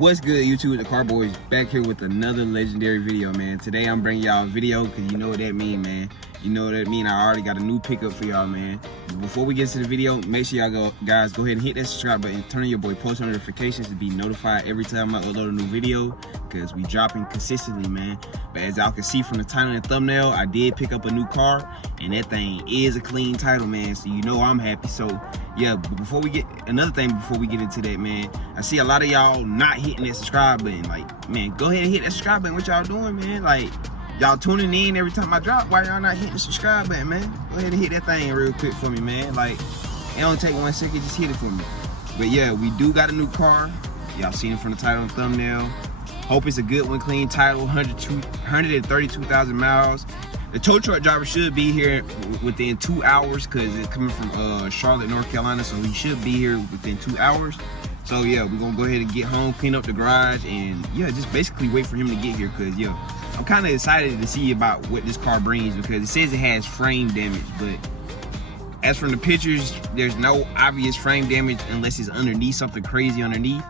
What's good, YouTube? The Car Boys back here with another legendary video, man. Today I'm bringing y'all a video because you know what that mean, man. You know what that mean. I already got a new pickup for y'all, man. Before we get to the video, make sure y'all guys go ahead and hit that subscribe button, turn on your boy post notifications to be notified every time I upload a new video, because we dropping consistently, man. But as y'all can see from the title and the thumbnail, I did pick up a new car, and that thing is a clean title, man. So you know I'm happy. So yeah, but before we get into that, man, I see a lot of y'all not hitting that subscribe button. Like, man, go ahead and hit that subscribe button. What y'all doing, man? Like, y'all tuning in every time I drop. Why y'all not hitting the subscribe button, man? Go ahead and hit that thing real quick for me, man. Like, it don't take 1 second, just hit it for me. But yeah, we do got a new car. Y'all seen it from the title and thumbnail. Hope it's a good one, clean title, 132,000 miles. The tow truck driver should be here within 2 hours because it's coming from Charlotte, North Carolina, so he should be here within 2 hours. So yeah, we're gonna go ahead and get home, clean up the garage, and yeah, just basically wait for him to get here because yeah, I'm kind of excited to see about what this car brings because it says it has frame damage, but as from the pictures, there's no obvious frame damage unless it's underneath, something crazy underneath.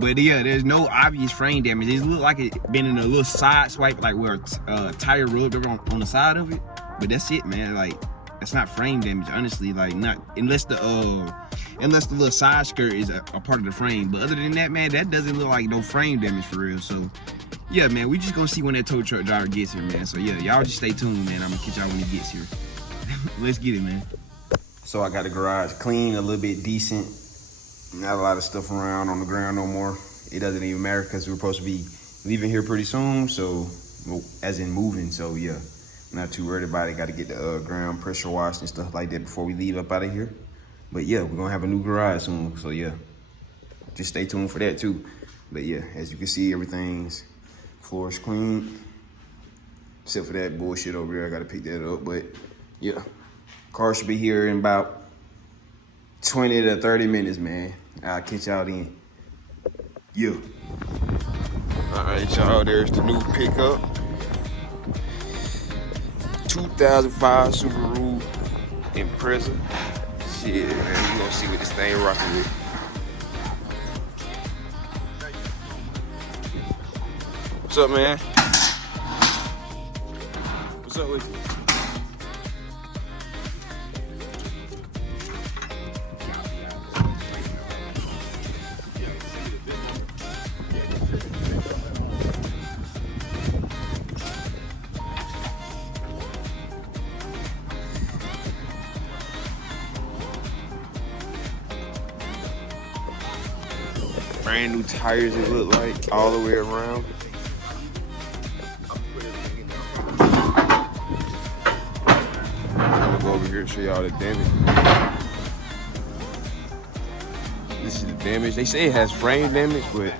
But yeah, there's no obvious frame damage. It look like it been in a little side swipe, like where a tire rubbed over on the side of it. But that's it, man. Like, that's not frame damage, honestly. Like, not unless the little side skirt is a part of the frame. But other than that, man, that doesn't look like no frame damage for real. So yeah, man, we just gonna see when that tow truck driver gets here, man. So yeah, y'all just stay tuned, man. I'm gonna catch y'all when he gets here. Let's get it, man. So I got the garage clean, a little bit decent. Not a lot of stuff around on the ground no more. It doesn't even matter because we're supposed to be leaving here pretty soon. So, as in moving. So yeah, not too worried about it. Got to get the ground pressure washed and stuff like that before we leave up out of here. But yeah, we're gonna have a new garage soon. So yeah, just stay tuned for that too. But yeah, as you can see, everything's floor's clean. Except for that bullshit over there. I got to pick that up. But yeah, car should be here in about 20 to 30 minutes, man. I'll catch y'all then. Yeah. All right, y'all, there's the new pickup. 2005 Subaru Impreza. Shit, man, we gonna see what this thing rocking with. What's up, man? What's up with you? Brand new tires, it look like, all the way around. I'm gonna go over here and show y'all the damage. This is the damage. They say it has frame damage, but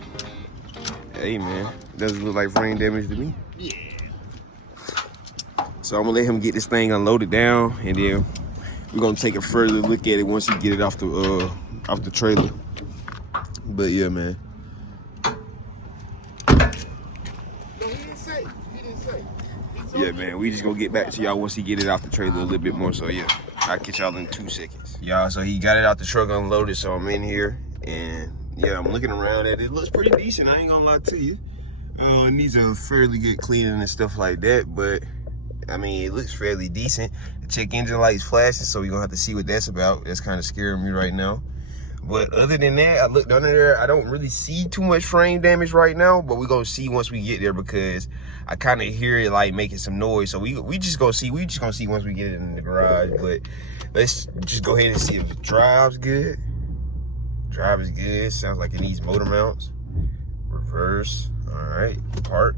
hey, man, it doesn't look like frame damage to me. Yeah. So I'm gonna let him get this thing unloaded down, and then we're gonna take a further look at it once he get it off the trailer. But yeah, man. Yeah, man, we just gonna get back to y'all once he get it off the trailer a little bit more. So yeah, I'll catch y'all in 2 seconds. Y'all, so he got it out the truck unloaded, so I'm in here. And yeah, I'm looking around at it. It looks pretty decent, I ain't gonna lie to you. It needs a fairly good cleaning and stuff like that, but I mean, it looks fairly decent. The check engine light's flashing, so we're gonna have to see what that's about. That's kind of scaring me right now. But other than that, I looked under there. I don't really see too much frame damage right now, but we're gonna see once we get there because I kind of hear it like making some noise. So we just gonna see. We just gonna see once we get it in the garage. But let's just go ahead and see if it drives good. Drive is good. Sounds like it needs motor mounts. Reverse. All right. Park.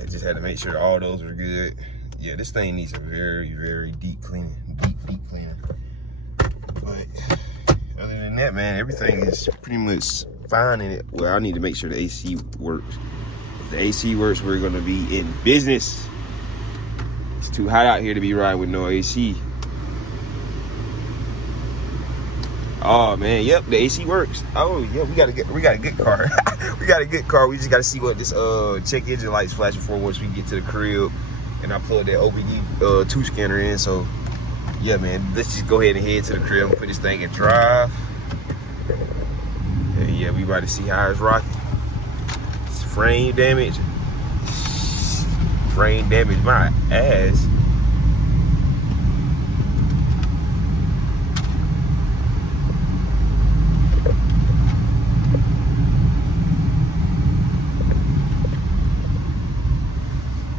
I just had to make sure all those are good. Yeah, this thing needs a very, very deep cleaning. Deep cleaning. But other than that, man, everything is pretty much fine in it. Well, I need to make sure the AC works. If the AC works, we're gonna be in business. It's too hot out here to be riding with no AC. Oh man, yep, the AC works. Oh yeah, we got a good car. We got a good car. We just gotta see what this check engine light's flashing for once we get to the crib and I plug that OBD 2 scanner in. So yeah, man, let's just go ahead and head to the crib and put this thing in drive. And yeah, we about to see how it's rocking. frame damage. Frame damage my ass.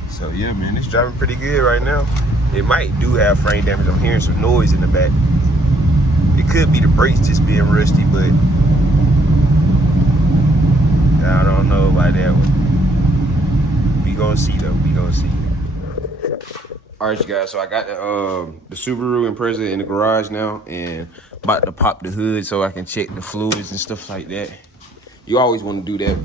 So yeah, man, it's driving pretty good right now. It might do have frame damage. I'm hearing some noise in the back. It could be the brakes just being rusty, but I don't know about that one. We gonna see though. We gonna see. All right, you guys. So I got the Subaru Impreza in the garage now, and about to pop the hood so I can check the fluids and stuff like that. You always want to do that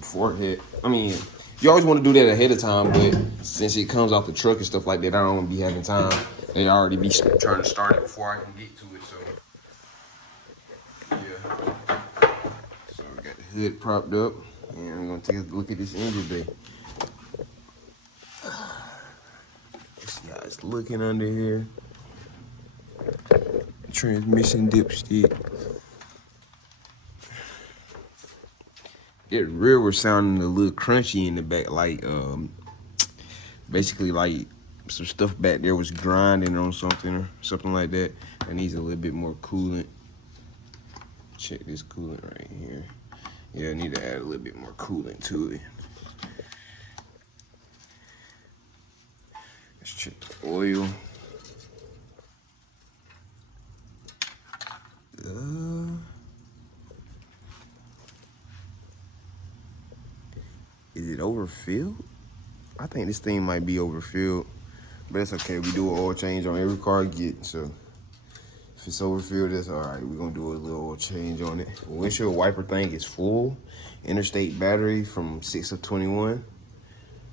beforehand. I mean, you always want to do that ahead of time, but since it comes off the truck and stuff like that, I don't want to be having time. They already be trying to start it before I can get to it. So yeah. So we got the hood propped up, and I'm gonna take a look at this engine bay. This guy's looking under here. Transmission dipstick. That rear was sounding a little crunchy in the back, like basically like some stuff back there was grinding on something or something like that. It needs a little bit more coolant. Check this coolant right here. Yeah, I need to add a little bit more coolant to it. Let's check the oil. Is it overfilled? I think this thing might be overfilled, but it's okay. We do an oil change on every car I get, so if it's overfilled, that's all right. We're gonna do a little oil change on it. Windshield wiper thing is full. Interstate battery from 6 of 21,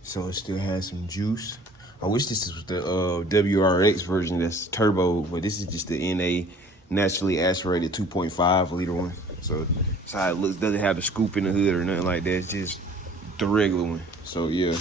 so it still has some juice. I wish this was the WRX version that's turbo, but this is just the NA naturally aspirated 2.5 liter one. So that's how it looks. Doesn't have the scoop in the hood or nothing like that. It's just the regular one. So yeah,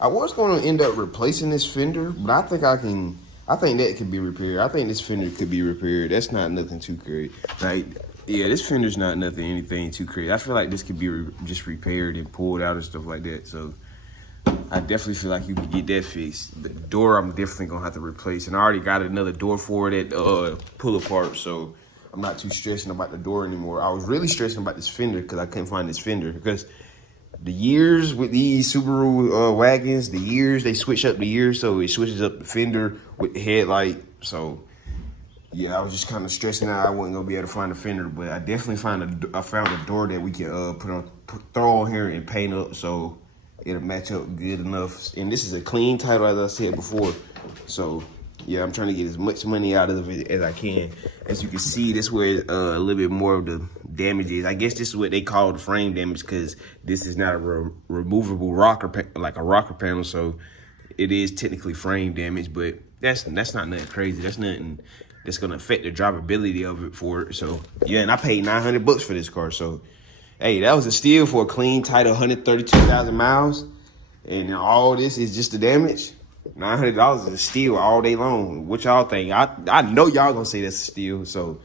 I was going to end up replacing this fender, but I think that could be repaired. I think this fender could be repaired. That's not nothing too crazy. Like, yeah, this fender's not anything too crazy. I feel like this could be just repaired and pulled out and stuff like that. So I definitely feel like you could get that fixed. The door I'm definitely gonna have to replace, and I already got another door for it at pull apart, so I'm not too stressing about the door anymore. I was really stressing about this fender because I couldn't find this fender, because the years with these Subaru wagons, they switch up the years, so it switches up the fender with the headlight. So yeah, I was just kind of stressing out I wasn't gonna be able to find a fender, but I definitely found a door that we can throw on here and paint up so it'll match up good enough. And this is a clean title, as I said before. So yeah, I'm trying to get as much money out of it as I can. As you can see, this is where a little bit more of the damage is. I guess this is what they call the frame damage, because this is not a removable rocker, like a rocker panel. So it is technically frame damage, but that's not nothing crazy. That's nothing that's gonna affect the drivability of it for it. So yeah, and I paid $900 for this car. So hey, that was a steal for a clean title, 132,000 miles. And all this is just the damage. $900 is a steal all day long. What y'all think? I know y'all gonna say that's a steal, so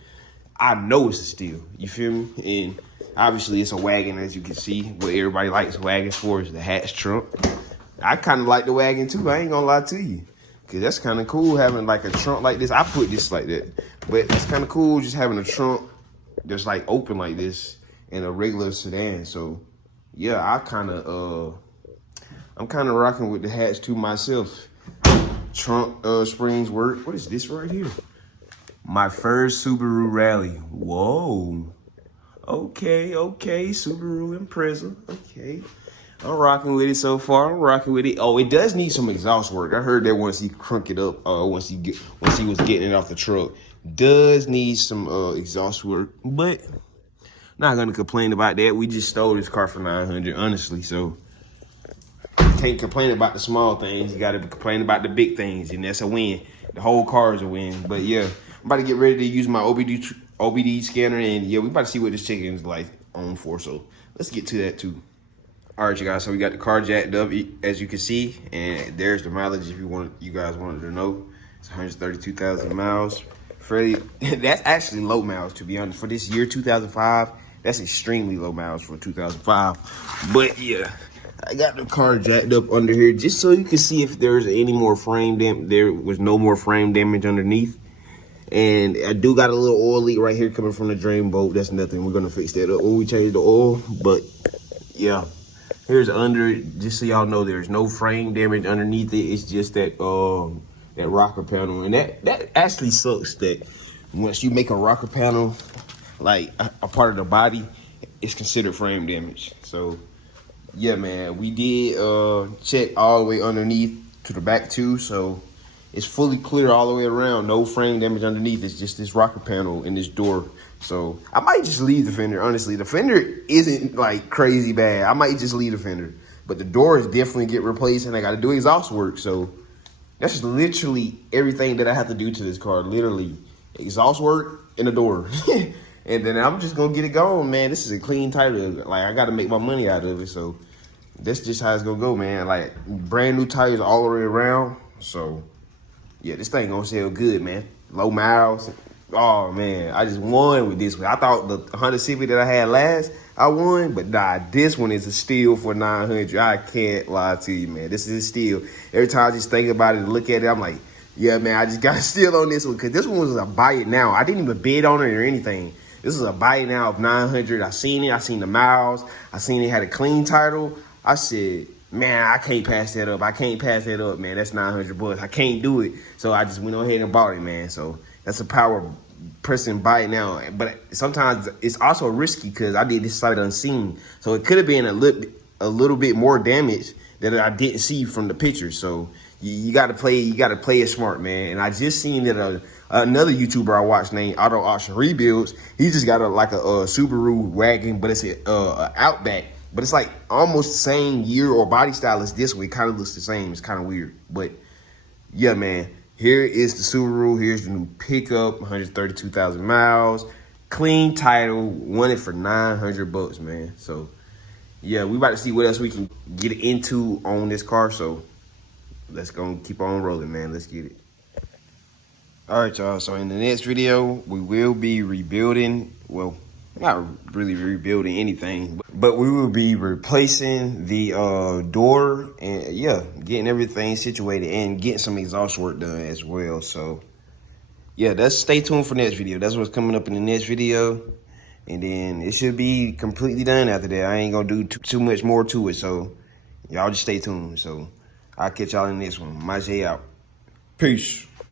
I know it's a steal. You feel me? And obviously it's a wagon, as you can see. What everybody likes wagons for is the hatch trunk. I kind of like the wagon too. I ain't gonna lie to you, cause that's kind of cool having like a trunk like this. I put this like that, but it's kind of cool just having a trunk that's like open like this in a regular sedan. So yeah, I'm kind of rocking with the hatch too myself. Trunk springs work. What is this right here? My first Subaru Rally. Whoa. Okay, Subaru Impreza. Okay, I'm rocking with it so far. I'm rocking with it. Oh, it does need some exhaust work. I heard that once he crunk it up, once he was getting it off the truck, does need some exhaust work. But not gonna complain about that. We just stole this car for $900, honestly. So you can't complain about the small things. You gotta complain about the big things, and that's a win. The whole car is a win. But yeah, I'm about to get ready to use my OBD scanner, and yeah, we about to see what this chicken is like on for. So let's get to that too. All right, you guys. So we got the car jacked up, as you can see, and there's the mileage. If you guys wanted to know, it's 132,000 miles. Fairly, that's actually low miles, to be honest. For this year, 2005, That's extremely low miles for 2005. But yeah, I got the car jacked up under here just so you can see if there's any more frame damage. There was no more frame damage underneath. And I do got a little oil leak right here coming from the drain bolt. That's nothing. We're gonna fix that up when we change the oil. But yeah, here's under it. Just so y'all know, there's no frame damage underneath it. It's just that that rocker panel, and that actually sucks. That once you make a rocker panel like a part of the body, it's considered frame damage. So yeah, man, we did check all the way underneath to the back too. So it's fully clear all the way around. No frame damage underneath. It's just this rocker panel and this door. So I might just leave the fender, honestly. The fender isn't like crazy bad. I might just leave the fender. But the doors definitely get replaced, and I got to do exhaust work. So that's just literally everything that I have to do to this car. Literally exhaust work and a door. And then I'm just going to get it going, man. This is a clean title. Like, I got to make my money out of it. So that's just how it's going to go, man. Like, brand new tires all the way around. So yeah, this thing gonna sell good, man. Low miles. Oh man, I just won with this one. I thought the Honda Civic that I had last, I won, but nah, this one is a steal for 900. I can't lie to you, man. This is a steal. Every time I just think about it and look at it, I'm like, yeah, man, I just got a steal on this one, because this one was a buy it now. I didn't even bid on it or anything. This is a buy it now of 900. I seen it. I seen the miles. I seen it had a clean title. I said, man, I can't pass that up. I can't pass that up, man. That's 900 bucks. I can't do it. So I just went ahead and bought it, man. So that's the power of pressing buy it now. But sometimes it's also risky because I did this sight unseen. So it could have been a little bit more damage that I didn't see from the pictures. So you gotta play it smart, man. And I just seen that another YouTuber I watched named Auto Auction Rebuilds, he just got a Subaru wagon, but it's a Outback. But it's like almost the same year or body style as this one. It kind of looks the same. It's kind of weird. But yeah, man, here is the Subaru. Here's the new pickup, 132,000 miles. Clean title, won it for 900 bucks, man. So yeah, we about to see what else we can get into on this car. So let's go keep on rolling, man. Let's get it. All right, y'all. So in the next video, we will be rebuilding, well, not really rebuilding anything, but we will be replacing the door and yeah, getting everything situated and getting some exhaust work done as well. So yeah, that's stay tuned for next video. That's what's coming up in the next video, and then it should be completely done after that. I ain't gonna do too much more to it, so y'all just stay tuned. So I'll catch y'all in the next one. My J out. Peace.